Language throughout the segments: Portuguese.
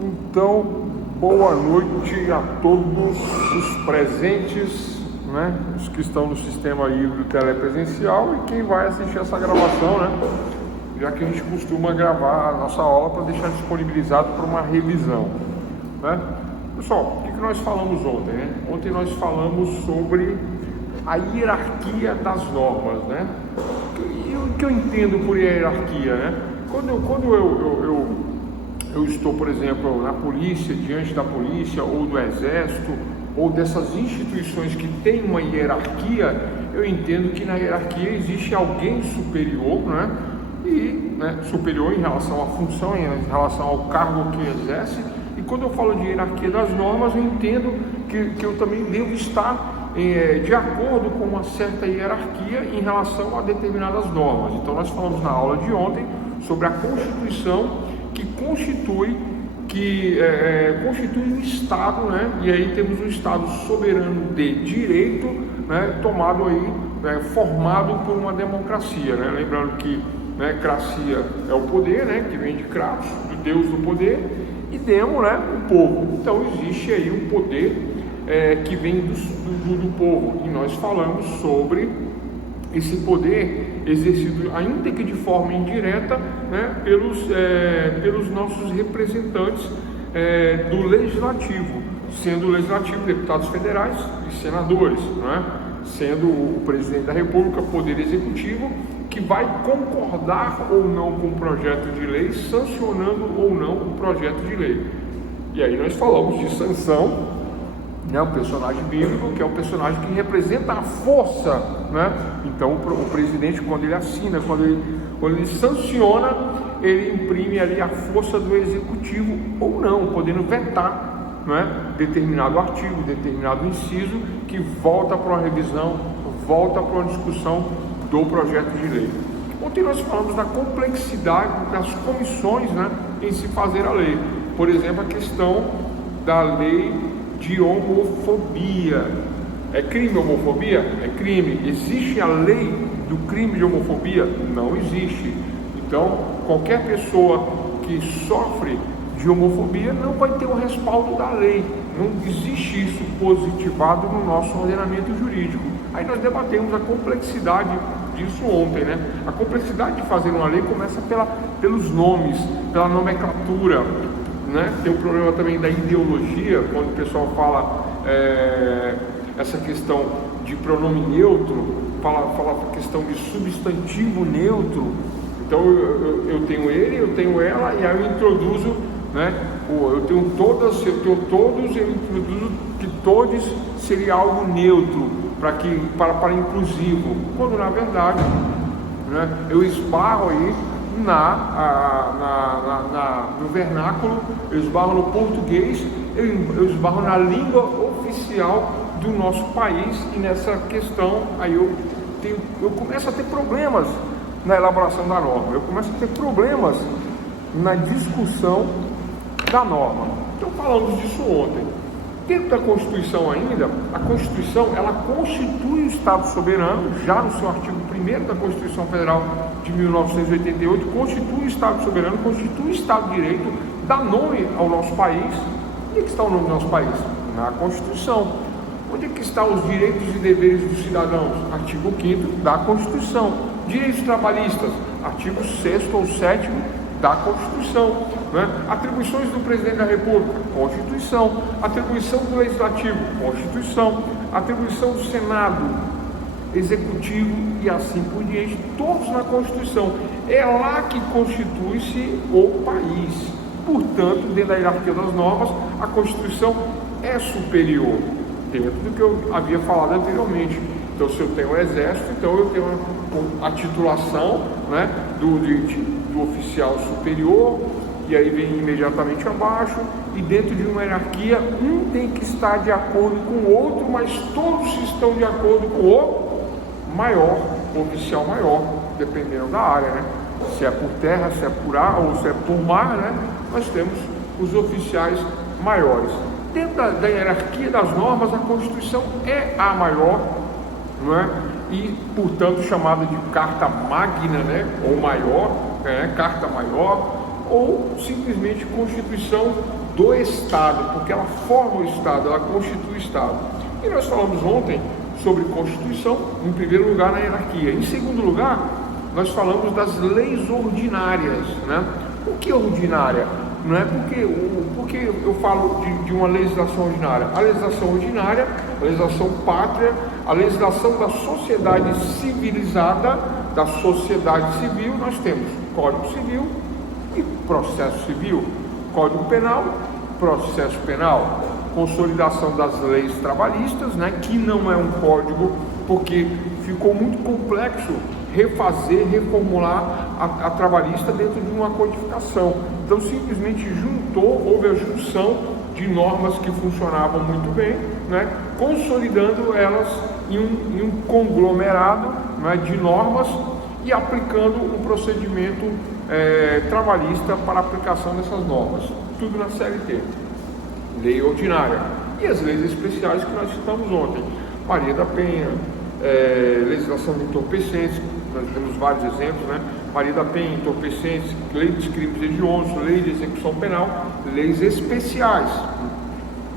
Então, boa noite a todos os presentes, né? Os que estão no sistema híbrido telepresencial e quem vai assistir essa gravação, né? Já que a gente costuma gravar a nossa aula para deixar disponibilizado para uma revisão, né? Pessoal, o que nós falamos ontem, né? Ontem nós falamos sobre a hierarquia das normas, né? E o que eu entendo por hierarquia, né? Quando eu estou, por exemplo, na polícia, diante da polícia ou do exército ou dessas instituições que têm uma hierarquia, eu entendo que na hierarquia existe alguém superior, né? E superior em relação à função, em relação ao cargo que exerce. E quando eu falo de hierarquia das normas, eu entendo que eu também devo estar de acordo com uma certa hierarquia em relação a determinadas normas. Então nós falamos na aula de ontem sobre a Constituição que constitui um Estado, né? E aí temos um Estado soberano de direito, né? Tomado aí, formado por uma democracia, né? Lembrando que cracia é o poder, né? Que vem de Kratos, do Deus do poder, e demo, né? O povo. Então existe aí um poder que vem do povo, e nós falamos sobre esse poder exercido, ainda que de forma indireta, né, pelos nossos representantes do legislativo, sendo o legislativo deputados federais e senadores, né, sendo o presidente da República, poder executivo, que vai concordar ou não com o projeto de lei, sancionando ou não o projeto de lei. E aí nós falamos de sanção, né, um personagem bíblico, que é um personagem que representa a força, né? Então o presidente, quando ele assina, quando ele sanciona, ele imprime ali a força do executivo ou não, podendo vetar, né, determinado artigo, determinado inciso, que volta para uma revisão, volta para uma discussão do projeto de lei. Ontem nós falamos da complexidade das comissões, né, em se fazer a lei. Por exemplo, a questão da lei de homofobia. É crime a homofobia? É crime. Existe a lei do crime de homofobia? Não existe. Então, qualquer pessoa que sofre de homofobia não vai ter o respaldo da lei. Não existe isso positivado no nosso ordenamento jurídico. Aí nós debatemos a complexidade disso ontem, né? A complexidade de fazer uma lei começa pelos nomes, pela nomenclatura, né? Tem um problema também da ideologia, quando o pessoal fala essa questão de pronome neutro, fala a questão de substantivo neutro. Então eu tenho ele, eu tenho ela, e aí eu introduzo, né? Eu tenho todas, eu tenho todos, eu introduzo que todos seria algo neutro, para inclusivo, quando na verdade, né, eu esbarro aí no vernáculo, eu esbarro no português, eu esbarro na língua oficial do nosso país, e nessa questão aí eu começo a ter problemas na elaboração da norma, eu começo a ter problemas na discussão da norma. Então falamos disso ontem. Dentro da Constituição ainda, a Constituição, ela constitui o Estado soberano, já no seu artigo 1º da Constituição Federal de 1988, constitui o Estado soberano, constitui o Estado de Direito, dá nome ao nosso país. Onde é que está o nome do nosso país? Na Constituição. Onde é que estão os direitos e deveres dos cidadãos? Artigo 5º da Constituição. Direitos trabalhistas, artigo 6º ou 7º da Constituição, né? Atribuições do Presidente da República, Constituição. Atribuição do Legislativo, Constituição. Atribuição do Senado, Executivo e assim por diante, todos na Constituição. É lá que constitui-se o país. Portanto, dentro da hierarquia das normas, a Constituição é superior, dentro do que eu havia falado anteriormente. Então, se eu tenho o exército, então eu tenho a titulação, né, do oficial superior, e aí vem imediatamente abaixo, e dentro de uma hierarquia, um tem que estar de acordo com o outro, mas todos estão de acordo com o maior, o oficial maior, dependendo da área, né? Se é por terra, se é por ar ou se é por mar, né? Nós temos os oficiais maiores. Dentro da hierarquia das normas, a Constituição é a maior, não é? E, portanto, chamada de Carta Magna, né? Ou maior, Carta Maior, ou simplesmente Constituição do Estado, porque ela forma o Estado, ela constitui o Estado. E nós falamos ontem sobre Constituição, em primeiro lugar, na hierarquia. Em segundo lugar, nós falamos das leis ordinárias, né? O que é ordinária? Não é porque eu falo de uma legislação ordinária. A legislação ordinária, a legislação pátria, a legislação da sociedade civilizada, da sociedade civil, nós temos Código Civil e Processo Civil, Código Penal, Processo Penal, consolidação das leis trabalhistas, né, que não é um código, porque ficou muito complexo refazer, reformular a trabalhista dentro de uma codificação. Então simplesmente houve a junção de normas que funcionavam muito bem, né, consolidando elas em um conglomerado, né, de normas e aplicando um procedimento trabalhista para a aplicação dessas normas. Tudo na CLT, lei ordinária. E as leis especiais que nós citamos ontem, Maria da Penha, legislação de entorpecentes, nós temos vários exemplos, né? Maria da Penha, entorpecentes, lei dos crimes hediondos, lei de execução penal, leis especiais.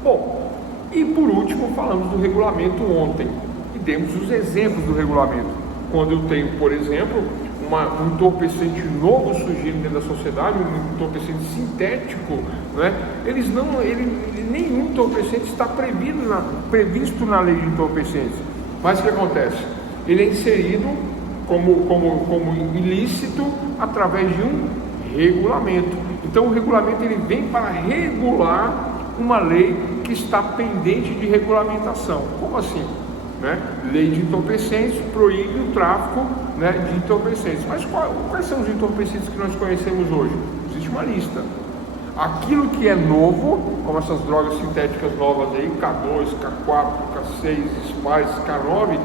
Bom, e por último falamos do regulamento ontem, e demos os exemplos do regulamento. Quando eu tenho, por exemplo, um entorpecente novo surgindo dentro da sociedade, um entorpecente sintético, né? Nenhum entorpecente está previsto na lei de entorpecentes. Mas o que acontece? Ele é inserido como ilícito através de um regulamento. Então o regulamento ele vem para regular uma lei que está pendente de regulamentação. Como assim? Né? Lei de entorpecentes proíbe o tráfico, né, de entorpecentes. Mas quais são os entorpecentes que nós conhecemos hoje? Existe uma lista. Aquilo que é novo, como essas drogas sintéticas novas aí, K2, K4, K6, Spice, K9,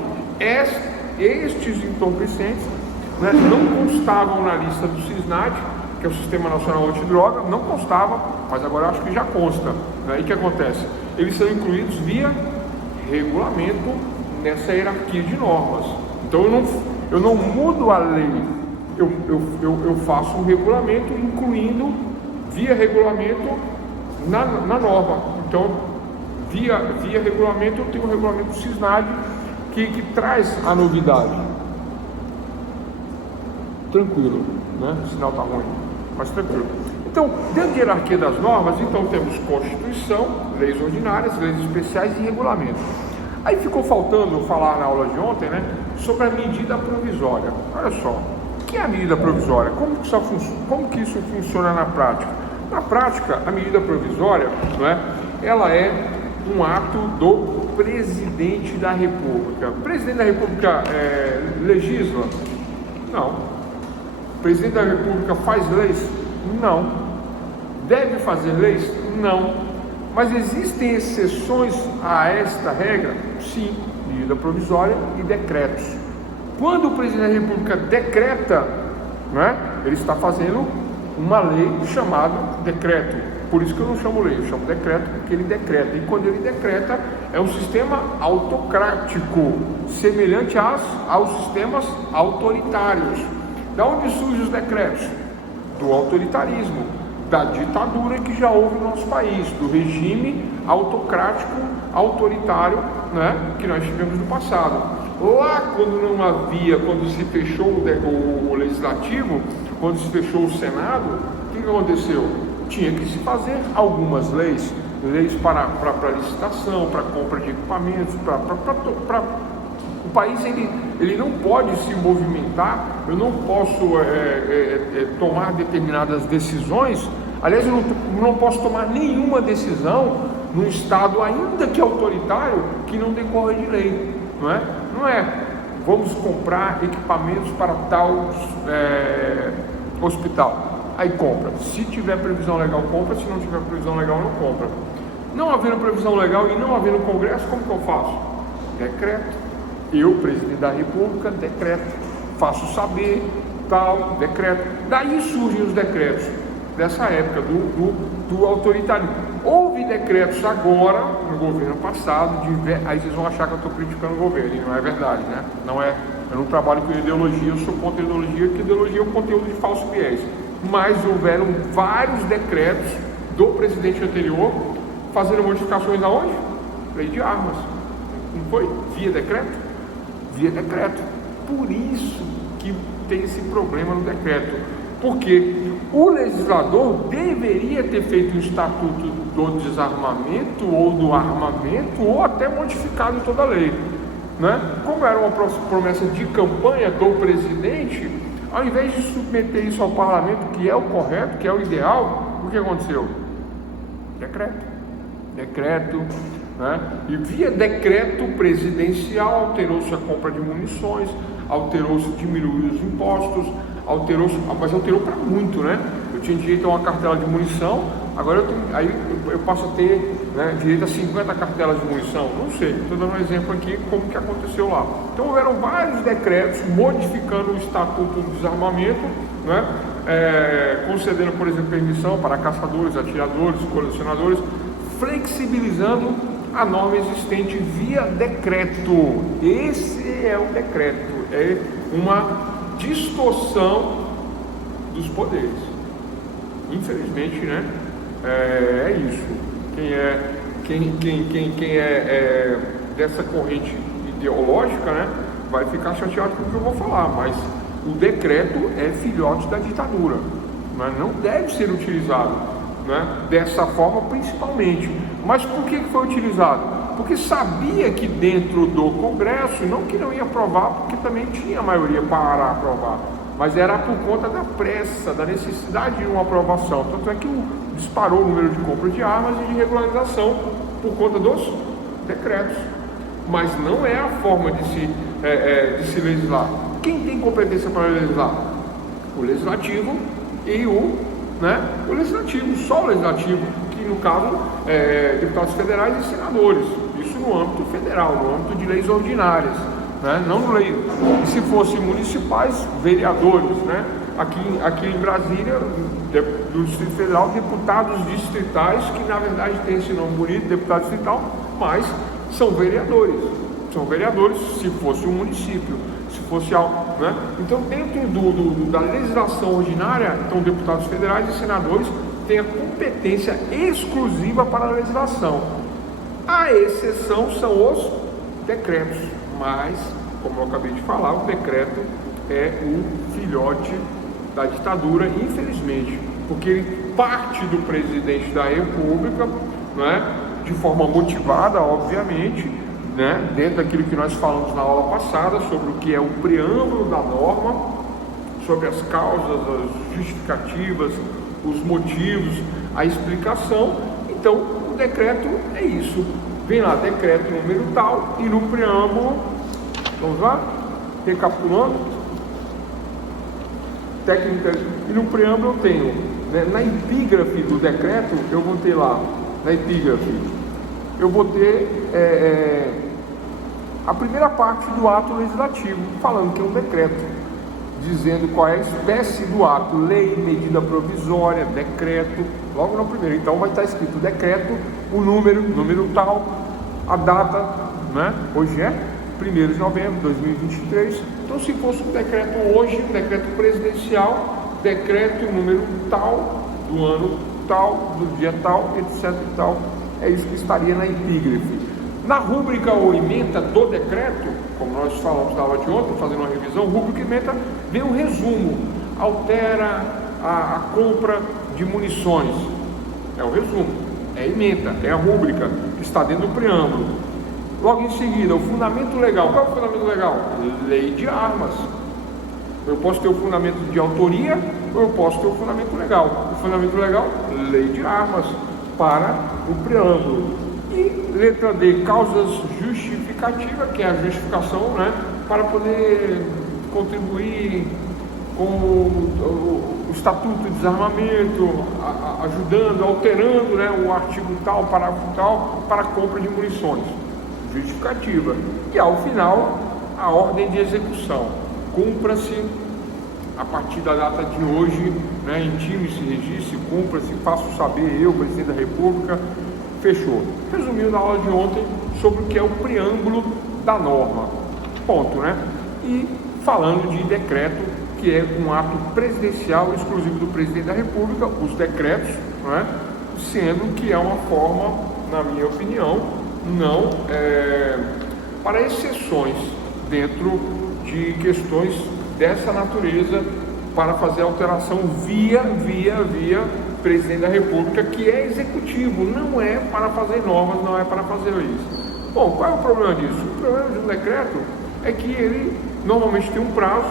estes entorpecentes, né, não constavam na lista do SISNAD, que é o Sistema Nacional Antidroga, não constava, mas agora acho que já consta. Né? E o que acontece? Eles são incluídos via regulamento nessa hierarquia de normas. Então eu não mudo a lei, eu faço um regulamento incluindo via regulamento na norma. Então via regulamento eu tenho o regulamento SISNAD que traz a novidade. Tranquilo, né? O sinal está ruim, mas tranquilo. Então, dentro da hierarquia das normas, então temos Constituição, leis ordinárias, leis especiais e regulamentos. Aí ficou faltando falar na aula de ontem, né, sobre a medida provisória. Olha só, o que é a medida provisória? Como que isso funciona na prática? Na prática, a medida provisória, não é, ela é um ato do presidente da República. O presidente da República legisla? Não. O presidente da República faz leis? Não. Deve fazer leis? Não. Mas existem exceções a esta regra? Sim, medida provisória e decretos. Quando o presidente da República decreta, né, ele está fazendo uma lei chamada decreto. Por isso que eu não chamo lei, eu chamo decreto, porque ele decreta. E quando ele decreta, é um sistema autocrático, semelhante aos sistemas autoritários. Da onde surgem os decretos? Do autoritarismo, da ditadura que já houve no nosso país, do regime autocrático, autoritário, né, que nós tivemos no passado. Lá quando se fechou o legislativo, quando se fechou o Senado, o que aconteceu? Tinha que se fazer algumas leis para licitação, para compra de equipamentos, o país ele não pode se movimentar, eu não posso tomar determinadas decisões, aliás, eu não posso tomar nenhuma decisão num estado ainda que autoritário que não decorra de lei, não é vamos comprar equipamentos para tal hospital, aí compra, se tiver previsão legal compra, se não tiver previsão legal não compra. Não havendo previsão legal e não havendo congresso, como que eu faço? Decreto. Eu, presidente da República, decreto, faço saber, tal, decreto. Daí surgem os decretos dessa época do autoritarismo. Houve decretos agora, no governo passado, aí vocês vão achar que eu estou criticando o governo, e não é verdade, né? Eu não trabalho com ideologia, eu sou contra ideologia, porque ideologia é um conteúdo de falso viés. mas houveram vários decretos do presidente anterior fazendo modificações aonde? Lei de armas. Não foi? Via decreto? Via decreto. Por isso que tem esse problema no decreto, porque o legislador deveria ter feito um estatuto do desarmamento ou do armamento, ou até modificado toda a lei, né? Como era uma promessa de campanha do presidente, ao invés de submeter isso ao parlamento, que é o correto, que é o ideal, o que aconteceu? Decreto, né? E via decreto presidencial alterou-se a compra de munições, alterou-se, diminuiu os impostos, mas alterou para muito, né? Eu tinha direito a uma cartela de munição, agora eu passo a ter, né, direito a 50 cartelas de munição, não sei, estou dando um exemplo aqui como que aconteceu lá. Então houveram vários decretos modificando o estatuto do desarmamento, né? Concedendo, por exemplo, permissão para caçadores, atiradores, colecionadores, flexibilizando a norma existente via decreto. Esse é o decreto, é uma distorção dos poderes. Infelizmente, né? É isso. Quem é dessa corrente ideológica, né, vai ficar chateado com o que eu vou falar, mas o decreto é filhote da ditadura, mas não deve ser utilizado, né, dessa forma principalmente. Mas por que foi utilizado? Porque sabia que dentro do Congresso, não que não ia aprovar, porque também tinha maioria para aprovar, mas era por conta da pressa, da necessidade de uma aprovação. Tanto é que disparou o número de compra de armas e de regularização por conta dos decretos. Mas não é a forma de se legislar. Quem tem competência para legislar? O legislativo e o legislativo, só o legislativo, que no caso deputados federais e senadores. Isso no âmbito federal, no âmbito de leis ordinárias, né? Não no lei. E se fossem municipais, vereadores, né? Aqui em Brasília, do Distrito Federal, deputados distritais, que na verdade tem esse nome bonito, deputado distrital, mas são vereadores. São vereadores se fosse um município, se fosse algo, né? Então, dentro da legislação ordinária, então deputados federais e senadores têm a competência exclusiva para a legislação. A exceção são os decretos, mas, como eu acabei de falar, o decreto é o filhote da ditadura, infelizmente, porque ele parte do presidente da República, né, de forma motivada, obviamente, né, dentro daquilo que nós falamos na aula passada, sobre o que é o preâmbulo da norma, sobre as causas, as justificativas, os motivos, a explicação. Então, o decreto é isso. Vem lá, decreto número tal, e no preâmbulo, vamos lá, recapitulando, técnica, e no preâmbulo eu tenho, né, na epígrafe do decreto, eu vou ter lá, na epígrafe, eu vou ter a primeira parte do ato legislativo, falando que é um decreto, dizendo qual é a espécie do ato, lei, medida provisória, decreto, logo no primeiro. Então vai estar escrito decreto, o número tal, a data, né? Hoje é 1º de novembro de 2023. Então, se fosse um decreto hoje, um decreto presidencial, decreto número tal, do ano tal, do dia tal, etc e tal, é isso que estaria na epígrafe. Na rúbrica ou ementa do decreto, como nós falamos na aula de ontem, fazendo uma revisão, rúbrica e ementa, vem um resumo, altera a compra de munições, é o resumo, é a ementa, é a rúbrica que está dentro do preâmbulo. Logo em seguida, o fundamento legal. Qual é o fundamento legal? Lei de armas. Eu posso ter o fundamento de autoria ou eu posso ter o fundamento legal. O fundamento legal, lei de armas, para o preâmbulo. E letra D, causas justificativas, que é a justificação, né, para poder contribuir com o Estatuto de Desarmamento, ajudando, alterando, né, o artigo tal, parágrafo tal, para a compra de munições. Justificativa. E ao final, a ordem de execução. Cumpra-se a partir da data de hoje, né, intime-se, registre, cumpra-se, faço saber eu, presidente da República, fechou. Resumindo na aula de ontem sobre o que é o preâmbulo da norma. Ponto, né? E falando de decreto, que que é um ato presidencial exclusivo do presidente da República, os decretos, né? Sendo que é uma forma, na minha opinião, não para exceções dentro de questões dessa natureza, para fazer alteração via presidente da República, que é executivo, não é para fazer normas, não é para fazer isso. Bom, qual é o problema disso? O problema de um decreto é que ele normalmente tem um prazo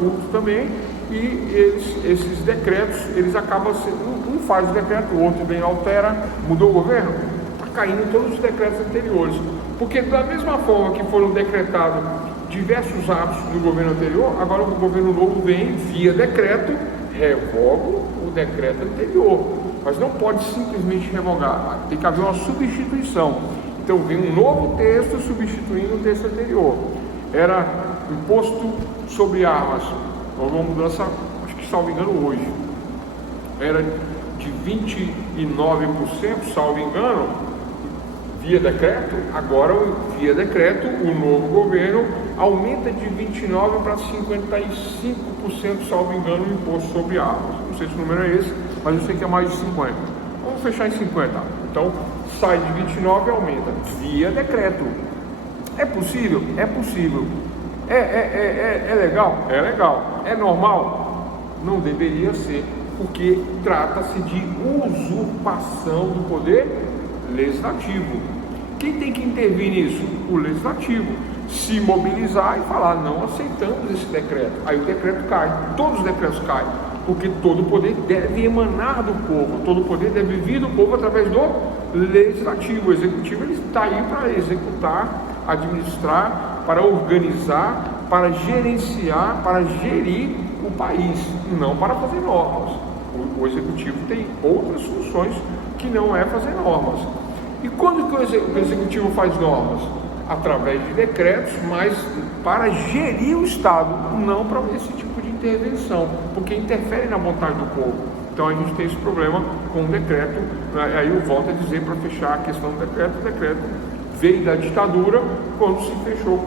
curto também, e esses decretos, eles acabam sendo, um faz o decreto, o outro bem altera, mudou o governo, está caindo todos os decretos anteriores, porque da mesma forma que foram decretados diversos atos do governo anterior, agora o governo novo vem via decreto, revoga o decreto anterior, mas não pode simplesmente revogar, tem que haver uma substituição. Então vem um novo texto substituindo o texto anterior. Era imposto sobre armas, houve uma mudança, acho que salvo engano hoje, era de 29%, salvo engano, via decreto. Agora, via decreto, o novo governo aumenta de 29% para 55%, salvo engano, o imposto sobre armas. Não sei se o número é esse, mas eu sei que é mais de 50%. Vamos fechar em 50%. Então, sai de 29% e aumenta, via decreto. É possível? É possível. É legal? É legal. É normal? Não deveria ser, porque trata-se de usurpação do poder legislativo. Quem tem que intervir nisso? O legislativo. Se mobilizar e falar, não aceitamos esse decreto. Aí o decreto cai, todos os decretos caem, porque todo o poder deve emanar do povo, todo o poder deve vir do povo através do legislativo. O executivo ele está aí para executar, administrar, para organizar, para gerenciar, para gerir o país, não para fazer normas. O executivo tem outras funções que não é fazer normas. E quando que o executivo faz normas? Através de decretos, mas para gerir o Estado, não para esse tipo de intervenção, porque interfere na vontade do povo. Então a gente tem esse problema com o decreto, né? Aí eu volto a dizer, para fechar a questão do decreto, o decreto veio da ditadura, quando se fechou o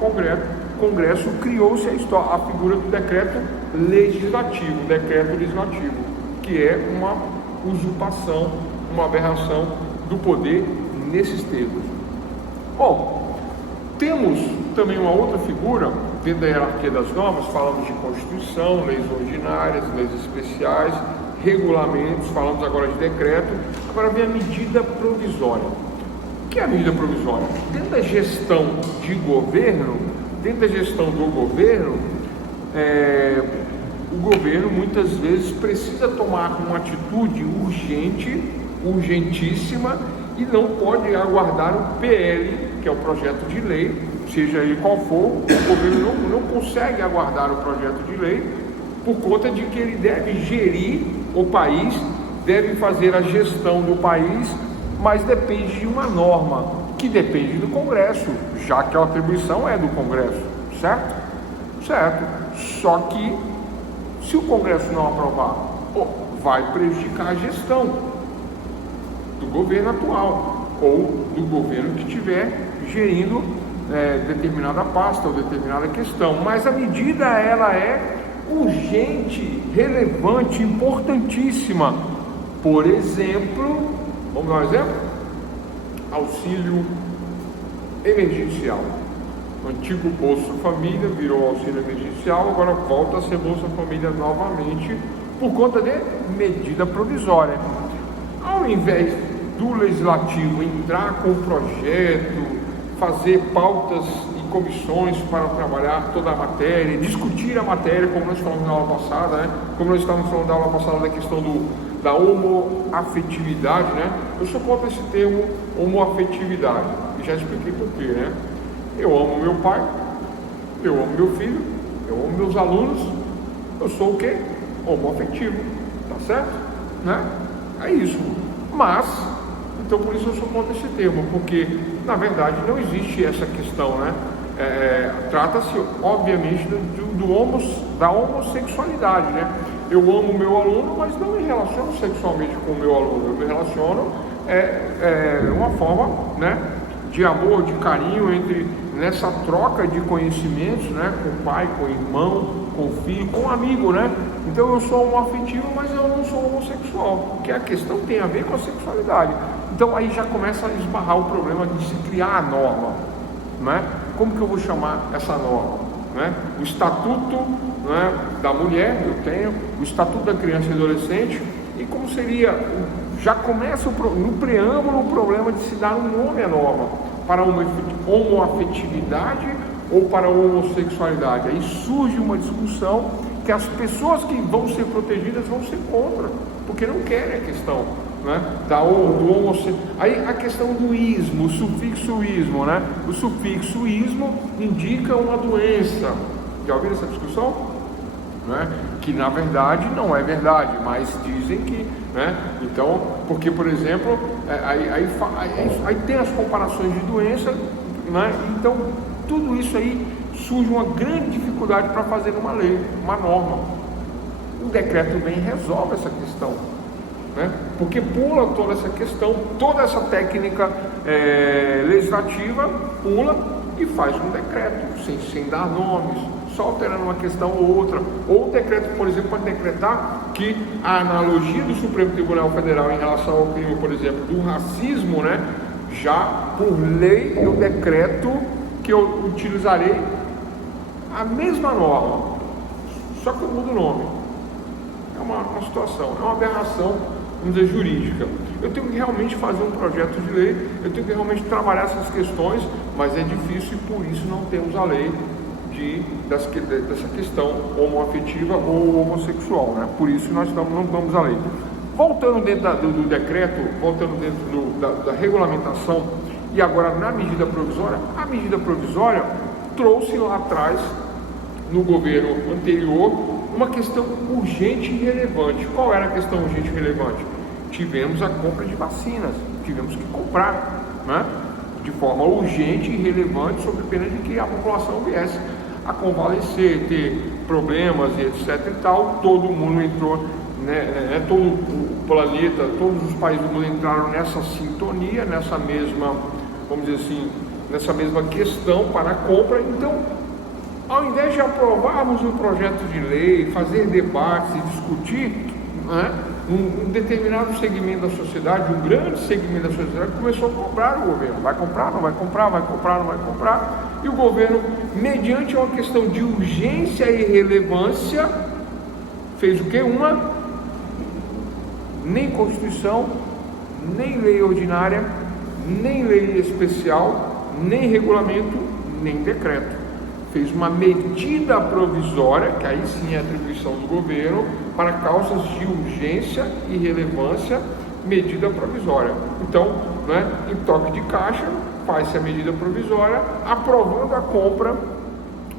Congresso criou-se a figura do decreto legislativo, que é uma usurpação, uma aberração do poder nesses termos. Bom, temos também uma outra figura dentro da hierarquia das normas. Falamos de Constituição, leis ordinárias, leis especiais, regulamentos, falamos agora de decreto. Agora vem a medida provisória. O que é a medida provisória? Dentro da gestão do governo, o governo muitas vezes precisa tomar uma atitude urgentíssima, e não pode aguardar o PL, que é o projeto de lei, seja ele qual for. O governo não consegue aguardar o projeto de lei, por conta de que ele deve gerir o país, deve fazer a gestão do país, mas depende de uma norma, que depende do Congresso, já que a atribuição é do Congresso, certo? Certo. Só que, se o Congresso não aprovar, vai prejudicar a gestão do governo atual, ou do governo que estiver gerindo determinada pasta ou determinada questão. Mas a medida, ela é urgente, relevante, importantíssima. Por exemplo, vamos dar um exemplo? Auxílio emergencial. O antigo Bolsa Família virou auxílio emergencial, agora volta a ser Bolsa Família novamente, por conta de medida provisória. Ao invés do legislativo entrar com o projeto, fazer pautas e comissões para trabalhar toda a matéria, discutir a matéria, como nós falamos na aula passada, né? Como nós estávamos falando na aula passada da questão da homoafetividade, né? Eu sou contra esse termo homoafetividade, e já expliquei por quê, né? Eu amo meu pai, eu amo meu filho, eu amo meus alunos, eu sou o quê? Homoafetivo, tá certo? Né? É isso. Mas, então por isso eu sou contra esse termo, porque na verdade não existe essa questão, né? Trata-se obviamente da homossexualidade, né? Eu amo o meu aluno, mas não me relaciono sexualmente com o meu aluno, eu me relaciono uma forma, né, de amor, de carinho, nessa troca de conhecimentos, né, com o pai, com o irmão, com filho, com um amigo, né? Então eu sou homoafetivo, mas eu não sou homossexual, porque a questão tem a ver com a sexualidade. Então aí já começa a esbarrar o problema de se criar a norma, né? Como que eu vou chamar essa norma? Né? O Estatuto, né, da Mulher, eu tenho, o Estatuto da Criança e Adolescente, e como seria, já começa no preâmbulo o problema de se dar um nome à norma, para uma homoafetividade ou para a homossexualidade. Aí surge uma discussão que as pessoas que vão ser protegidas vão ser contra, porque não querem a questão, né, do homossexual. Aí a questão do ismo, o sufixo ismo, né? O sufixo ismo indica uma doença. Já ouviram essa discussão? Né? Que na verdade não é verdade, mas dizem que, né? Então, porque por exemplo, aí tem as comparações de doença, né? Então tudo isso aí surge uma grande dificuldade para fazer uma lei, uma norma. O decreto vem e resolve essa questão, né? Porque pula toda essa questão, toda essa técnica legislativa, pula e faz um decreto, sem dar nomes, só alterando uma questão ou outra. Ou o decreto, por exemplo, pode decretar que a analogia do Supremo Tribunal Federal em relação ao crime, por exemplo, do racismo, né? Já por lei eu decreto que eu utilizarei a mesma norma, só que eu mudo o nome. É uma situação, é uma aberração, vamos dizer, jurídica. Eu tenho que realmente fazer um projeto de lei, eu tenho que realmente trabalhar essas questões, mas é difícil e por isso não temos a lei dessa questão homoafetiva ou homossexual, né? Por isso nós não damos a lei. Voltando dentro do decreto, voltando dentro da regulamentação, e agora na medida provisória, a medida provisória trouxe lá atrás, no governo anterior, uma questão urgente e relevante. Qual era a questão urgente e relevante? Tivemos a compra de vacinas, tivemos que comprar, né? De forma urgente e relevante, sob pena de que a população viesse a convalescer, ter problemas e etc e tal. Todo mundo entrou, né, todo o planeta, todos os países do mundo entraram nessa sintonia, nessa mesma, vamos dizer assim, nessa mesma questão para a compra. Então, ao invés de aprovarmos um projeto de lei, fazer debates e discutir, né, um determinado segmento da sociedade, um grande segmento da sociedade começou a cobrar o governo. Vai comprar, não vai comprar, vai comprar, não vai comprar. E o governo, mediante uma questão de urgência e relevância, fez o quê? Nem Constituição, nem lei ordinária, nem lei especial, nem regulamento, nem decreto. Fez uma medida provisória, que aí sim é atribuição do governo, para causas de urgência e relevância, medida provisória. Então, né, em toque de caixa, faz-se a medida provisória, aprovando a compra,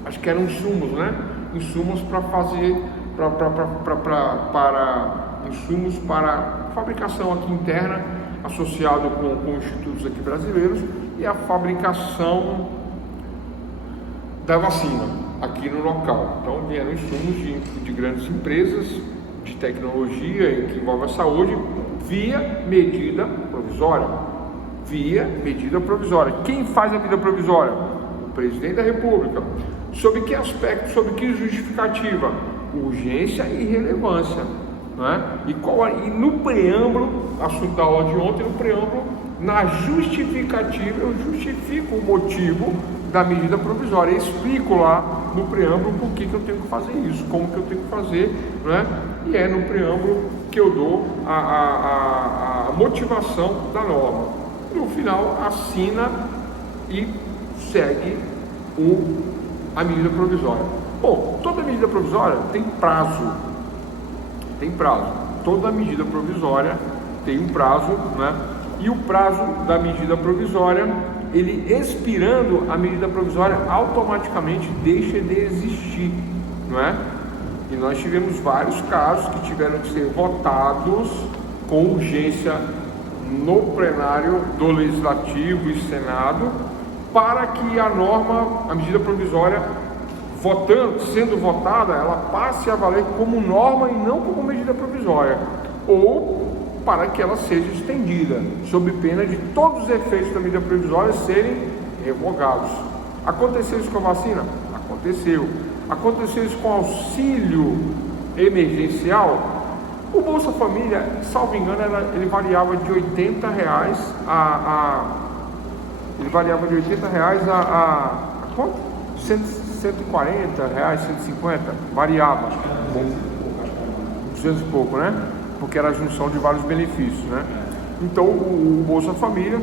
acho que eram insumos, né? Insumos para fazer, insumos para fabricação aqui interna, associado com institutos aqui brasileiros, e a fabricação da vacina aqui no local. Então vieram insumos de grandes empresas de tecnologia que envolve a saúde via medida provisória. Quem faz a medida provisória? O presidente da República. Sob que aspecto? Sob que justificativa? Urgência e relevância, né? E no preâmbulo, assunto da aula de ontem, no preâmbulo, na justificativa, eu justifico o motivo da medida provisória, eu explico lá no preâmbulo por que eu tenho que fazer isso, como que eu tenho que fazer, né? E é no preâmbulo que eu dou a motivação da norma. No final, assina e segue a medida provisória. Bom, toda medida provisória tem prazo. Toda medida provisória tem um prazo, né? E o prazo da medida provisória, ele expirando, a medida provisória automaticamente deixa de existir, não é? E nós tivemos vários casos que tiveram que ser votados com urgência no plenário do Legislativo e Senado, para que a norma, a medida provisória, sendo votada, ela passe a valer como norma e não como medida provisória, ou para que ela seja estendida, sob pena de todos os efeitos da medida provisória serem revogados. Aconteceu isso com a vacina? Aconteceu. aconteceu isso com auxílio emergencial. O Bolsa Família, salvo engano, ele variava de R$80 ele variava de R$80 a quanto? 140 reais, 150, variava. 200 e pouco, né? Porque era a junção de vários benefícios, né? Então o Bolsa Família,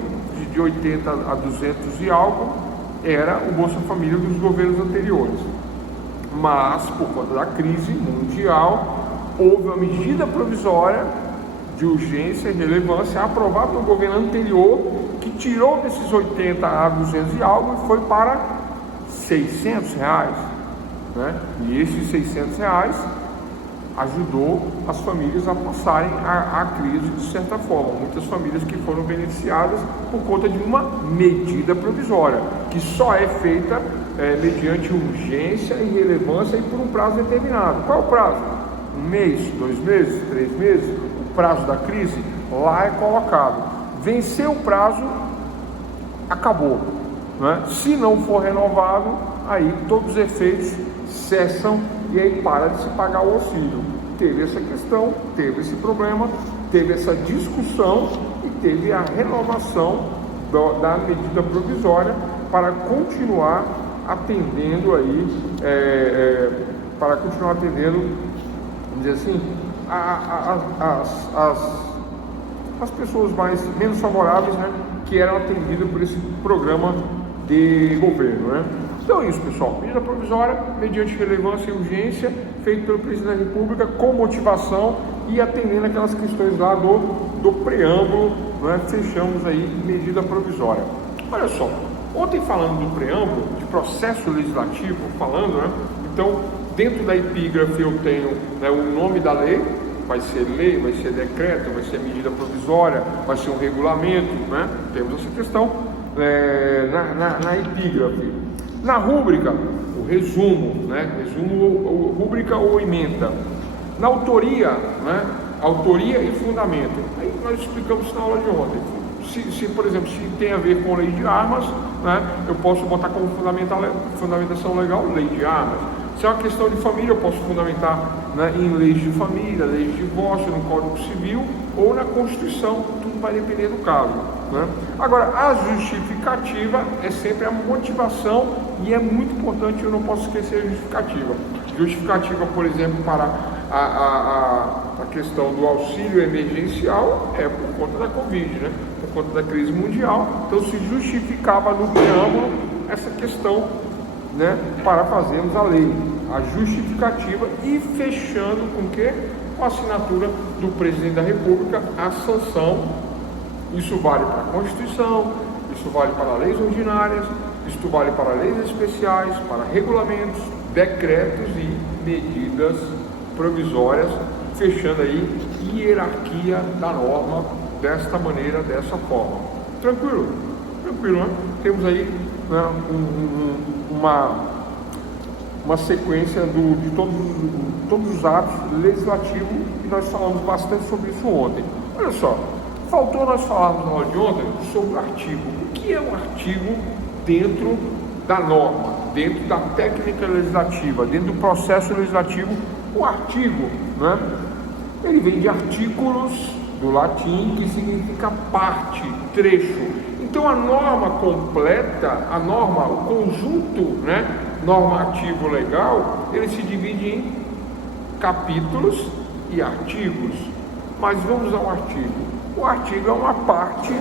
de 80 a 200 e algo, era o Bolsa Família dos governos anteriores. Mas, por conta da crise mundial, houve uma medida provisória de urgência e relevância aprovada no governo anterior, que tirou desses 80 a 200 e algo e foi para R$600, né? E esses R$600 ajudou as famílias a passarem a crise de certa forma. Muitas famílias que foram beneficiadas por conta de uma medida provisória, que só é feita mediante urgência e relevância e por um prazo determinado. Qual é o prazo? 1 mês, 2 meses, 3 meses? O prazo da crise lá é colocado. Venceu o prazo, acabou, né? Se não for renovado, aí todos os efeitos cessam e aí para de se pagar o auxílio. Teve essa questão, teve esse problema, teve essa discussão e teve a renovação da medida provisória para continuar atendendo aí, vamos dizer assim, as pessoas menos favoráveis, né, que eram atendidas por esse programa de governo, né? Então é isso, pessoal. Medida provisória, mediante relevância e urgência, feito pelo presidente da República, com motivação e atendendo aquelas questões lá do preâmbulo, né? Fechamos aí medida provisória. Olha só, ontem falando do preâmbulo, de processo legislativo, né? Então, dentro da epígrafe eu tenho, né, o nome da lei, vai ser lei, vai ser decreto, vai ser medida provisória, vai ser um regulamento, né? Temos essa questão na epígrafe. Na rúbrica, o resumo, né? Resumo, rúbrica ou ementa. Na autoria, né? Autoria e fundamento. Aí nós explicamos na aula de ontem. Se, por exemplo, se tem a ver com lei de armas, né? Eu posso botar como fundamentação legal lei de armas. Se é uma questão de família, eu posso fundamentar, né, em leis de família, leis de divórcio, no Código Civil ou na Constituição, tudo vai depender do caso, né? Agora, a justificativa é sempre a motivação e é muito importante, eu não posso esquecer a justificativa. Justificativa, por exemplo, para a questão do auxílio emergencial é por conta da Covid, né? Por conta da crise mundial, então se justificava no preâmbulo essa questão, né, para fazermos a lei, a justificativa e fechando com o quê? Com a assinatura do presidente da República, a sanção. Isso vale para a Constituição, isso vale para leis ordinárias, isso vale para leis especiais, para regulamentos, decretos e medidas provisórias, fechando aí hierarquia da norma desta maneira, dessa forma. Tranquilo? Tranquilo, né? Temos aí, né, uma sequência de todos os atos legislativos e nós falamos bastante sobre isso ontem. Olha só, faltou nós falarmos na aula de ontem sobre o artigo. O que é um artigo dentro da norma, dentro da técnica legislativa, dentro do processo legislativo? O artigo, né, ele vem de artículos, do latim, que significa parte, trecho. Então a norma completa, o conjunto, né, normativo legal, ele se divide em capítulos e artigos. Mas vamos ao artigo. O artigo é uma parte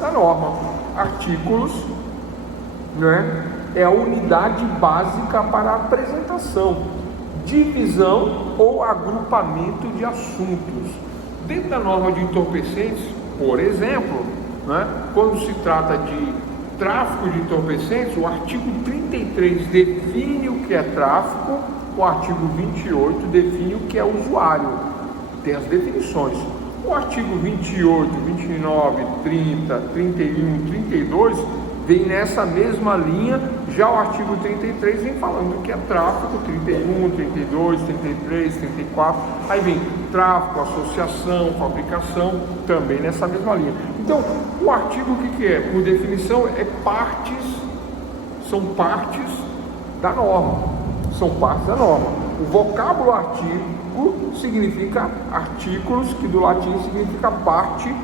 da norma. Artículos, né, é a unidade básica para a apresentação, divisão ou agrupamento de assuntos. Dentro da norma de entorpecentes, por exemplo, né, quando se trata de tráfico de entorpecentes, o artigo 33 define o que é tráfico, o artigo 28 define o que é usuário. Tem as definições. O artigo 28, 29, 30, 31, 32 vem nessa mesma linha. Já o artigo 33 vem falando que é tráfico, 31, 32, 33, 34, aí vem tráfico, associação, fabricação, também nessa mesma linha. Então, o artigo o que é? Por definição, são partes da norma, são partes da norma. O vocábulo artigo significa artículos, que do latim significa parte,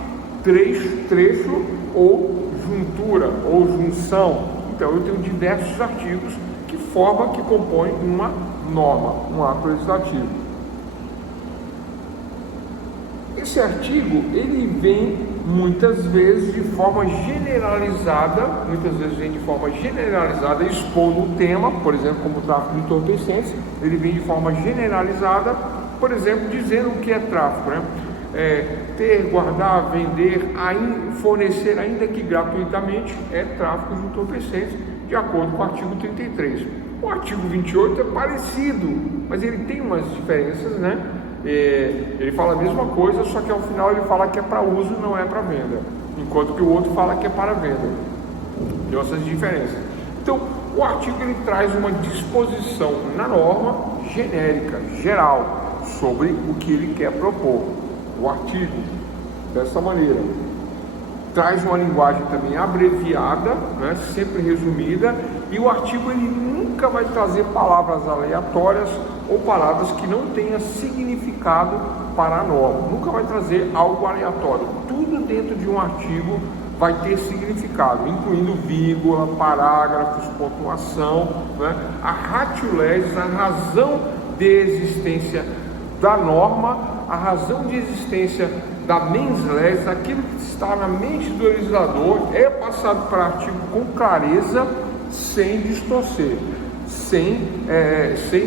trecho ou juntura ou junção. Então eu tenho diversos artigos que compõem uma norma, um ato legislativo. Esse artigo, ele vem muitas vezes de forma generalizada, expondo um tema, por exemplo, como o tráfico de entorpecentes. Ele vem de forma generalizada, por exemplo, dizendo o que é tráfico, né? Ter, guardar, vender, fornecer, ainda que gratuitamente, é tráfico de entorpecentes, de acordo com o artigo 33. O artigo 28 é parecido, mas ele tem umas diferenças, né? Ele fala a mesma coisa, só que ao final ele fala que é para uso, não é para venda, enquanto que o outro fala que é para venda. Tem essas diferenças. Então, o artigo ele traz uma disposição na norma genérica, geral, sobre o que ele quer propor. O artigo, dessa maneira, traz uma linguagem também abreviada, né, sempre resumida, e o artigo ele nunca vai trazer palavras aleatórias ou palavras que não tenham significado para a norma. Nunca vai trazer algo aleatório. Tudo dentro de um artigo vai ter significado, incluindo vírgula, parágrafos, pontuação, né? A ratio legis, a razão de existência da norma, a razão de existência da mens legis, aquilo que está na mente do legislador, é passado para o artigo com clareza, sem distorcer, sem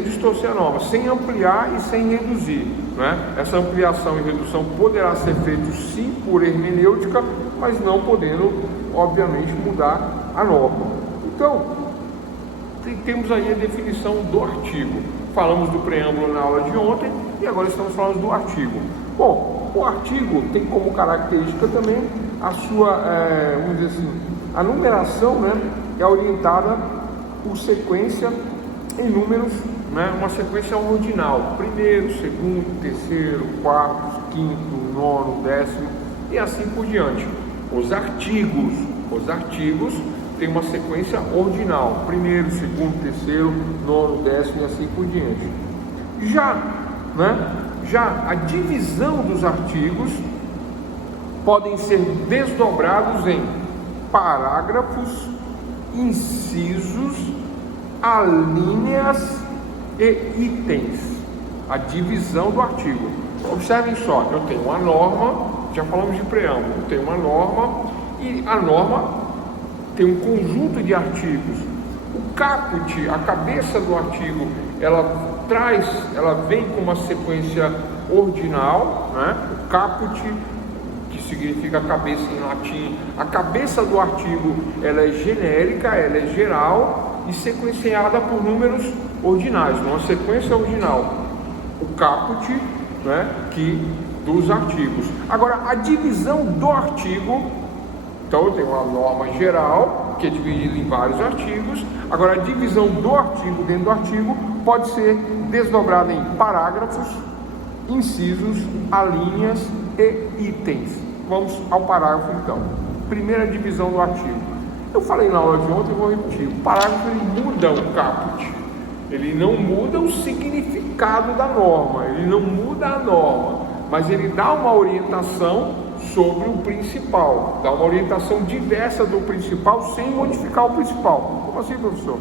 distorcer a norma, sem ampliar e sem reduzir, né? Essa ampliação e redução poderá ser feito sim por hermenêutica, mas não podendo, obviamente, mudar a norma. Então, temos aí a definição do artigo. Falamos do preâmbulo na aula de ontem e agora estamos falando do artigo. Bom, o artigo tem como característica também a sua, vamos dizer assim, a numeração, né, é orientada por sequência em números, né, uma sequência ordinal: primeiro, segundo, terceiro, quarto, quinto, nono, décimo e assim por diante. Os artigos têm uma sequência ordinal: primeiro, segundo, terceiro, nono, décimo e assim por diante. Já a divisão dos artigos podem ser desdobrados em parágrafos, incisos, alíneas e itens. A divisão do artigo. Observem só, eu tenho uma norma, já falamos de preâmbulo, eu tenho uma norma e a norma tem um conjunto de artigos. O caput, a cabeça do artigo, ela vem com uma sequência ordinal, né? O caput, que significa cabeça em latim, a cabeça do artigo, ela é genérica, ela é geral e sequenciada por números ordinais, uma sequência ordinal. O caput, né, dos artigos. Agora, a divisão do artigo, então eu tenho uma norma geral, que é dividida em vários artigos. Agora, a divisão do artigo dentro do artigo pode ser desdobrada em parágrafos, incisos, alíneas e itens. Vamos ao parágrafo então. Primeira divisão do artigo. Eu falei na aula de ontem, eu vou repetir. O parágrafo ele muda o caput. Ele não muda o significado da norma, ele não muda a norma, mas ele dá uma orientação sobre o principal, dá uma orientação diversa do principal sem modificar o principal. Como assim, professor?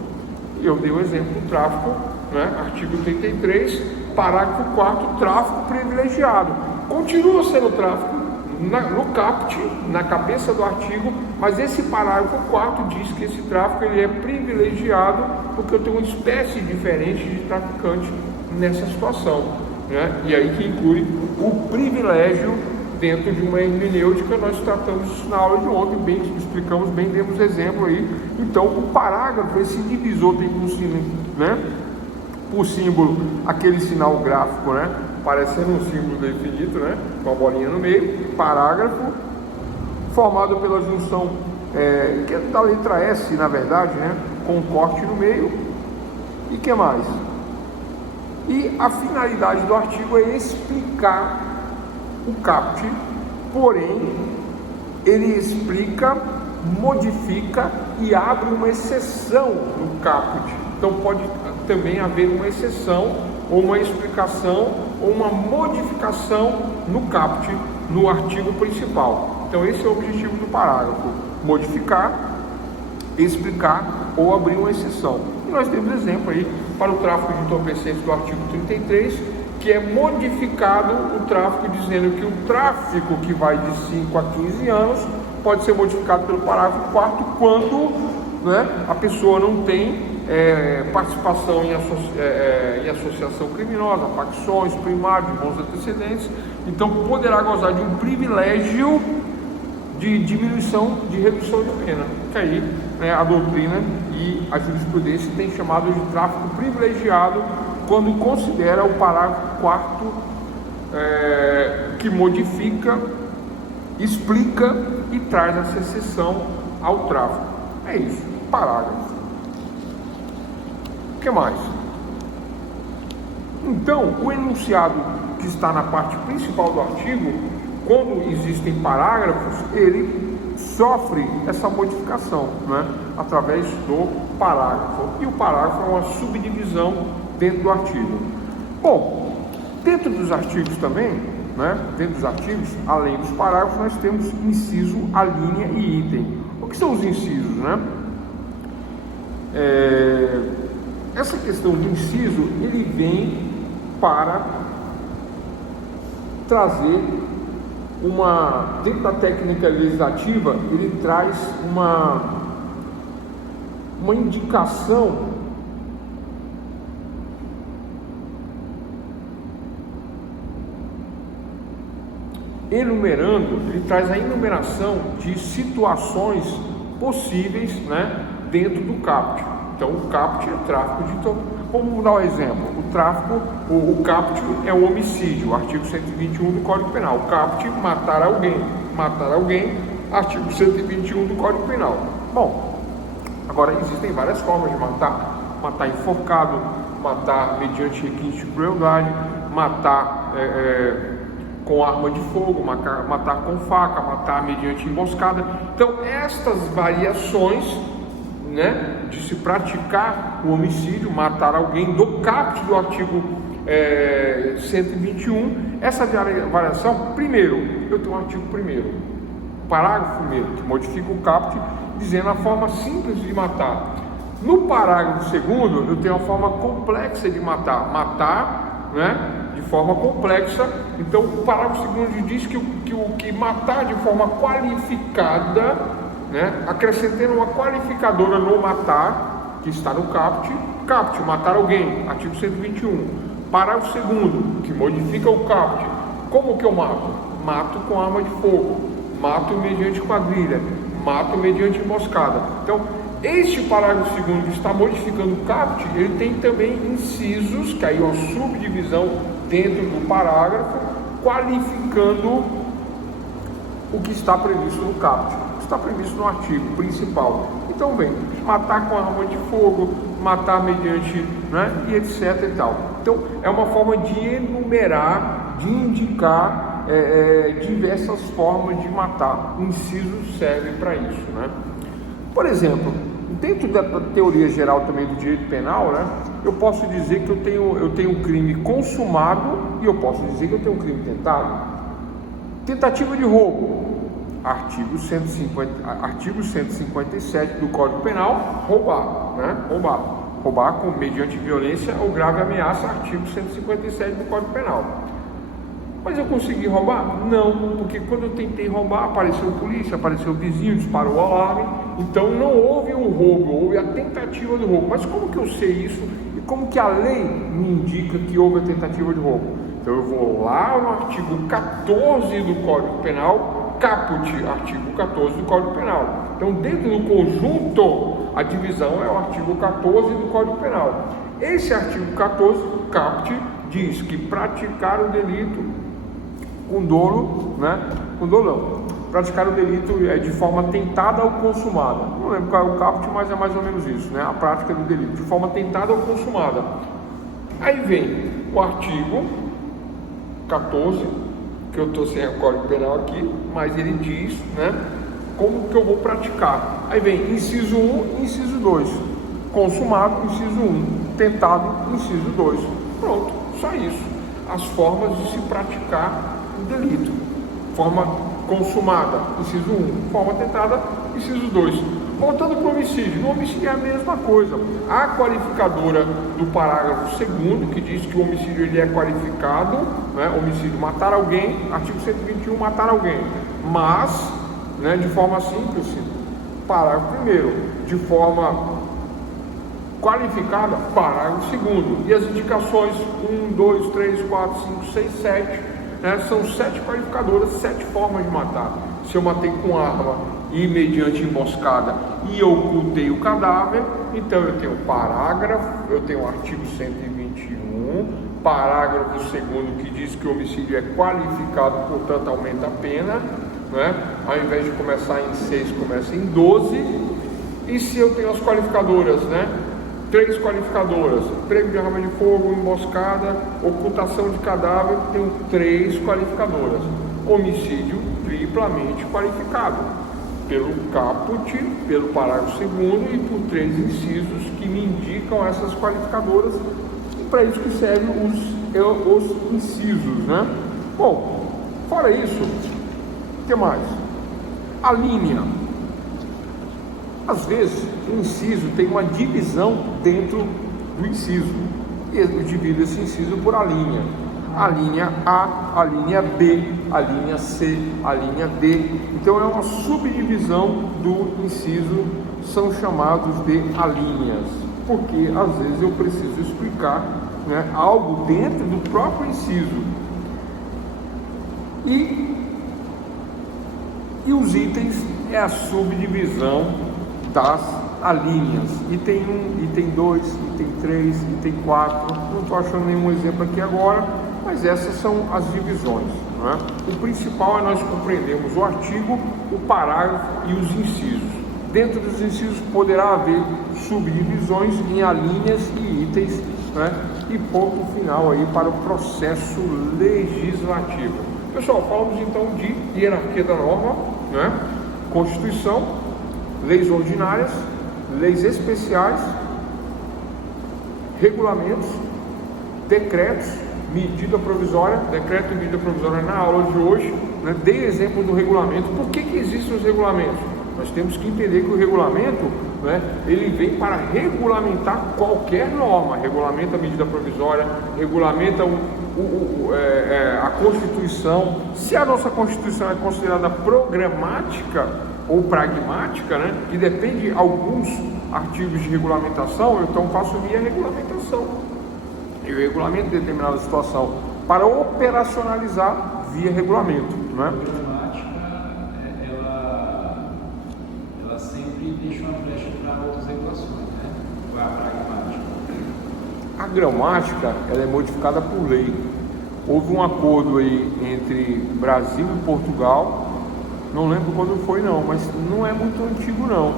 Eu dei o exemplo do tráfico, né? Artigo 33, parágrafo 4, tráfico privilegiado. Continua sendo tráfico no caput, na cabeça do artigo, mas esse parágrafo 4 diz que esse tráfico ele é privilegiado porque eu tenho uma espécie diferente de traficante nessa situação, né? E aí que inclui o privilégio dentro de uma hermenêutica. Nós tratamos isso na aula de ontem, explicamos bem, demos exemplo aí. Então, o parágrafo, esse divisor tem por símbolo aquele sinal gráfico, né? Parecendo um símbolo do infinito, né? Com a bolinha no meio. Parágrafo, formado pela junção, que é da letra S, na verdade, né? Com um corte no meio. E que mais? E a finalidade do artigo é explicar o caput, porém, ele explica, modifica e abre uma exceção no caput. Então, pode também haver uma exceção, ou uma explicação, ou uma modificação no caput, no artigo principal. Então esse é o objetivo do parágrafo: modificar, explicar ou abrir uma exceção. E nós temos exemplo aí para o tráfico de entorpecentes do artigo 33, que é modificado o tráfico, dizendo que o tráfico que vai de 5 a 15 anos pode ser modificado pelo parágrafo 4º quando, né, a pessoa não tem participação em associação criminosa, facções, primários, bons antecedentes. Então poderá gozar de um privilégio de diminuição, de redução de pena, que aí, né, a doutrina e a jurisprudência tem chamado de tráfico privilegiado quando considera o parágrafo 4º, que modifica, explica e traz essa exceção ao tráfico. É isso, parágrafo. O que mais? Então, o enunciado que está na parte principal do artigo, quando existem parágrafos, ele sofre essa modificação, né, através do parágrafo. E o parágrafo é uma subdivisão dentro do artigo. Bom, dentro dos artigos também, né, dentro dos artigos, além dos parágrafos, nós temos inciso, alínea e item. O que são os incisos, né? Essa questão do inciso, ele vem para trazer dentro da técnica legislativa, ele traz uma indicação enumerando, ele traz a enumeração de situações possíveis, né, dentro do caput. Então o caput é tráfico de vamos dar um exemplo. O caput é o homicídio, o artigo 121 do Código Penal. O caput, matar alguém, artigo 121 do Código Penal. Bom, agora existem várias formas de matar enforcado, matar mediante requinte de crueldade, matar com arma de fogo, matar com faca, matar mediante emboscada. Então estas variações, né, de se praticar o homicídio, matar alguém, do caput do artigo 121, essa variação, primeiro, eu tenho um artigo primeiro, parágrafo primeiro, que modifica o caput, dizendo a forma simples de matar. No parágrafo segundo, eu tenho a forma complexa de matar, né, de forma complexa. Então o parágrafo segundo diz que o que matar de forma qualificada, né, acrescentando uma qualificadora no matar, que está no caput, matar alguém, artigo 121. Parágrafo segundo, que modifica o caput. Como que eu mato? Mato com arma de fogo, mato mediante quadrilha, mato mediante emboscada. Então, este parágrafo segundo que está modificando o caput, ele tem também incisos, que aí é uma subdivisão dentro do parágrafo, qualificando o que está previsto no caput, o que está previsto no artigo principal. Então, bem, matar com arma de fogo, matar mediante, né, e etc e tal. Então, é uma forma de enumerar, de indicar diversas formas de matar. O inciso serve para isso, né? Por exemplo, dentro da teoria geral também do direito penal, né, eu posso dizer que eu tenho um crime consumado e eu posso dizer que eu tenho um crime tentado. Tentativa de roubo, artigo 157 do Código Penal, roubar, né? Roubar com mediante violência ou grave ameaça, artigo 157 do Código Penal. Mas eu consegui roubar? Não, porque quando eu tentei roubar, apareceu a polícia, apareceu o vizinho, disparou o alarme. Então não houve um roubo, houve a tentativa de roubo. Mas como que eu sei isso? E como que a lei me indica que houve a tentativa de roubo? Então eu vou lá no artigo 14 do Código Penal, caput, artigo 14 do Código Penal. Então dentro do conjunto, a divisão é o artigo 14 do Código Penal. Esse artigo 14, caput, diz que praticar o delito com dolo, né? Com dolo não. Praticar o delito de forma tentada ou consumada. Não lembro qual é o caput, mas é mais ou menos isso, né? A prática do delito, de forma tentada ou consumada. Aí vem o artigo 14, que eu estou sem o Código Penal aqui, mas ele diz, né, como que eu vou praticar. Aí vem inciso 1 e inciso 2. Consumado, inciso 1. tentado, inciso 2. Pronto, só isso. As formas de se praticar o delito. Forma consumada, inciso 1. Forma tentada, inciso 2. Voltando para o homicídio. No homicídio é a mesma coisa. A qualificadora do parágrafo 2º, que diz que o homicídio ele é qualificado, né? Homicídio, matar alguém, artigo 121, matar alguém. Mas, né, de forma simples, parágrafo 1º, de forma qualificada, parágrafo 2º. E as indicações 1, 2, 3, 4, 5, 6, 7, né, são 7 qualificadoras, 7 formas de matar. Se eu matei com arma e mediante emboscada e ocultei o cadáver, então eu tenho parágrafo, eu tenho o artigo 121, parágrafo 2º que diz que o homicídio é qualificado, portanto aumenta a pena, né? Ao invés de começar em 6, começa em 12. E se eu tenho as qualificadoras, né? 3 qualificadoras: emprego de arma de fogo, emboscada, ocultação de cadáver, tenho 3 qualificadoras. Homicídio triplamente qualificado pelo caput, pelo parágrafo 2º e por 3 incisos que me indicam essas qualificadoras, e para isso que servem os incisos, né? Bom, fora isso, o que mais? A linha. Às vezes, o inciso tem uma divisão dentro do inciso, e eu divido esse inciso por a linha A, a linha B, a linha C, a linha D. Então é uma subdivisão do inciso, são chamados de alíneas, porque às vezes eu preciso explicar, né, algo dentro do próprio inciso. E os itens é a subdivisão das alíneas. Item 1, item 2, item 3, item 4. Não estou achando nenhum exemplo aqui agora, mas essas são as divisões, não é? O principal é nós compreendermos o artigo, o parágrafo e os incisos. Dentro dos incisos poderá haver subdivisões em alíneas e itens, né? E ponto final aí para o processo legislativo. Pessoal, falamos então de hierarquia da norma, né? Constituição, leis ordinárias, leis especiais, regulamentos, decretos, medida provisória, decreto e medida provisória na aula de hoje, né? Dei exemplo do regulamento. Por que existem os regulamentos? Nós temos que entender que o regulamento, né, ele vem para regulamentar qualquer norma, regulamenta a medida provisória, regulamenta a Constituição. Se a nossa Constituição é considerada programática ou pragmática, né, que depende de alguns artigos de regulamentação, eu então faço via regulamentação. Eu regulamento determinada situação para operacionalizar via regulamento, né? A programática, ela sempre deixa uma brecha para outras regulações, né? Qual é a pragmática? A gramática, ela é modificada por lei. Houve um acordo aí entre Brasil e Portugal, não lembro quando foi não, mas não é muito antigo não,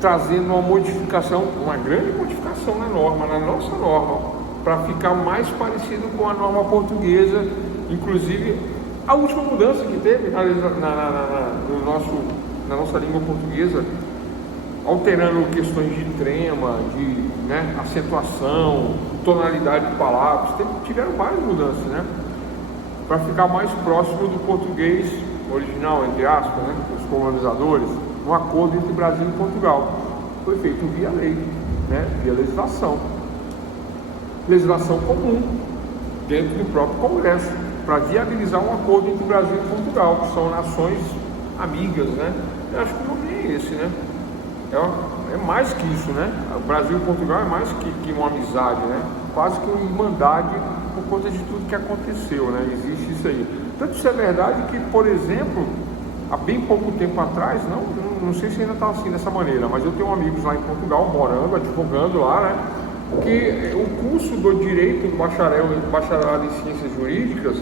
trazendo uma modificação, uma grande modificação na norma, na nossa norma, para ficar mais parecido com a norma portuguesa. Inclusive, a última mudança que teve na nossa língua portuguesa, alterando questões de trema, de, né, acentuação, tonalidade de palavras, tiveram várias mudanças, né, para ficar mais próximo do português original, entre aspas, né, os colonizadores, um acordo entre Brasil e Portugal. Foi feito via lei, né, via legislação comum dentro do próprio Congresso, para viabilizar um acordo entre o Brasil e Portugal, que são nações amigas, né? Eu acho que o nome é esse, né? É mais que isso, né? O Brasil e Portugal é mais que uma amizade, né? Quase que uma irmandade por conta de tudo que aconteceu, né? Existe isso aí. Tanto isso é verdade que, por exemplo, há bem pouco tempo atrás, não sei se ainda está assim dessa maneira, mas eu tenho amigos lá em Portugal, morando, advogando lá, né? Que o curso do direito do bacharelado em ciências jurídicas,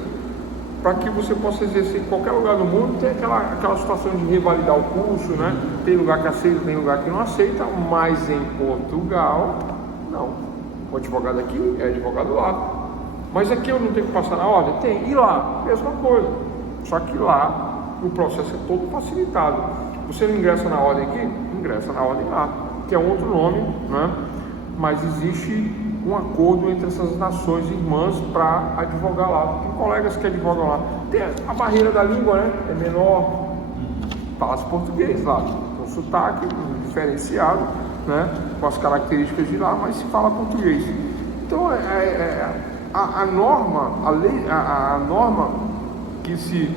para que você possa exercer em qualquer lugar do mundo, tem aquela situação de revalidar o curso, né? Tem lugar que aceita, tem lugar que não aceita, mas em Portugal, não. O advogado aqui é advogado lá. Mas aqui eu não tenho que passar na ordem? Tem. E lá? Mesma coisa. Só que lá o processo é todo facilitado. Você não ingressa na ordem aqui? Ingressa na ordem lá, que é um outro nome, né? Mas existe um acordo entre essas nações irmãs para advogar lá. Tem colegas que advogam lá. Tem a barreira da língua, né? É menor, fala-se português lá, com sotaque diferenciado, né? Com as características de lá, mas se fala português. Então a norma, a lei, a norma que se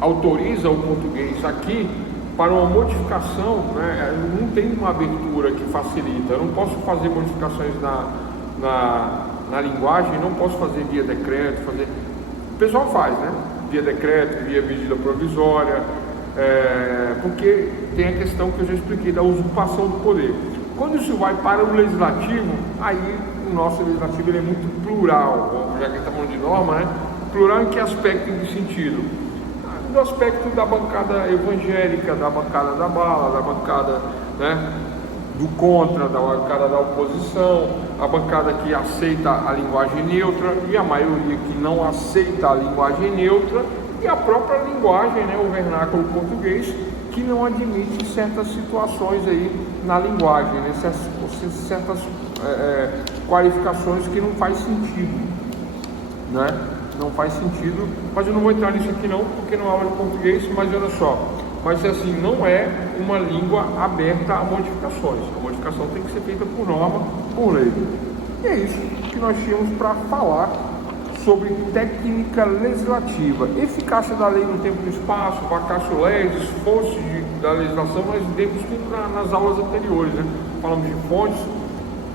autoriza o português aqui para uma modificação, né, não tem uma abertura que facilita. Eu não posso fazer modificações na linguagem, não posso fazer via decreto, o pessoal faz, né? Via decreto, via medida provisória, porque tem a questão que eu já expliquei da usurpação do poder. Quando isso vai para o legislativo, aí o nosso legislativo ele é muito plural, já que está falando de norma, né? Plural em que aspecto, em que sentido? Do aspecto da bancada evangélica, da bancada da bala, da bancada, né, do contra, da bancada da oposição, a bancada que aceita a linguagem neutra e a maioria que não aceita a linguagem neutra e a própria linguagem, né, o vernáculo português, que não admite certas situações aí na linguagem, né, certas qualificações que não faz sentido, né? Não faz sentido, mas eu não vou entrar nisso aqui não, porque não hablo português, mas olha só, mas assim, não é uma língua aberta a modificações, a modificação tem que ser feita por norma, por lei. E é isso que nós tínhamos para falar sobre técnica legislativa, eficácia da lei no tempo e no espaço, vacatio legis, fontes da legislação, nós demos tudo nas aulas anteriores, né? Falamos de fontes,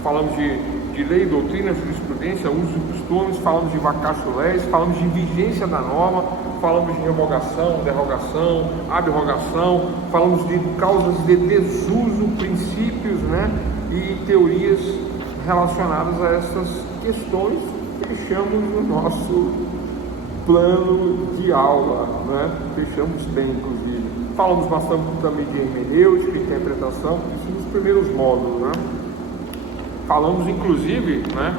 falamos de lei, doutrina, jurisprudência, usos e costumes, falamos de vacatio legis, falamos de vigência da norma, falamos de revogação, derrogação, abrogação, falamos de causas de desuso, princípios, né, e teorias relacionadas a essas questões. Fechamos o nosso plano de aula, né? Fechamos bem, inclusive. Falamos bastante também de hermenêutica, interpretação, isso nos primeiros módulos, né? Falamos, inclusive, né,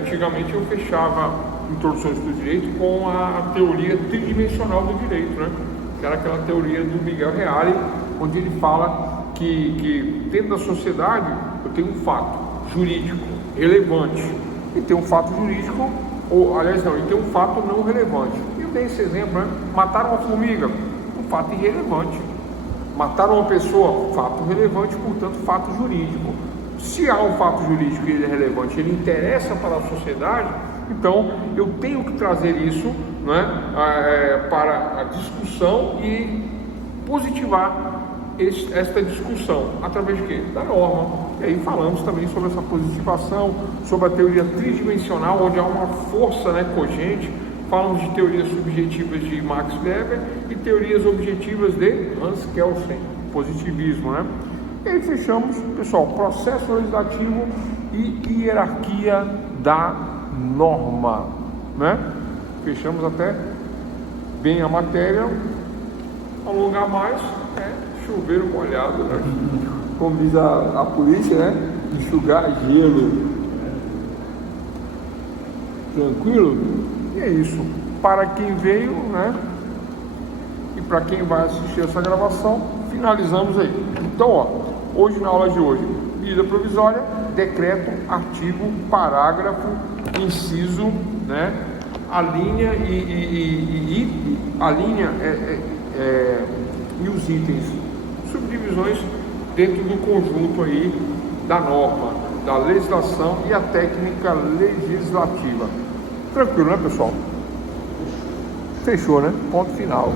antigamente eu fechava introduções do direito com a teoria tridimensional do direito, né, que era aquela teoria do Miguel Reale, onde ele fala que dentro da sociedade eu tenho um fato jurídico relevante e tem um fato jurídico, ou aliás não, e tem um fato não relevante. Eu dei esse exemplo, né? Mataram uma formiga, um fato irrelevante. Mataram uma pessoa, fato relevante, portanto fato jurídico. Se há um fato jurídico e ele é relevante, ele interessa para a sociedade, então eu tenho que trazer isso, né, para a discussão e positivar esta discussão através de quê? Da norma. E aí falamos também sobre essa positivação, sobre a teoria tridimensional, onde há uma força, né, cogente. Falamos de teorias subjetivas de Max Weber e teorias objetivas de Hans Kelsen, positivismo, né? E aí fechamos, pessoal, processo legislativo e hierarquia da norma, né? Fechamos até bem a matéria. Alongar mais é chover molhado, né? Como diz a polícia, né? Enxugar gelo. Tranquilo? E é isso. Para quem veio, né? E para quem vai assistir essa gravação, finalizamos aí. Então, ó, hoje na aula de hoje, medida provisória, decreto, artigo, parágrafo, inciso, né? A linha a linha e os itens, subdivisões dentro do conjunto aí da norma, da legislação e a técnica legislativa. Tranquilo, né, pessoal? Fechou, né? Ponto final.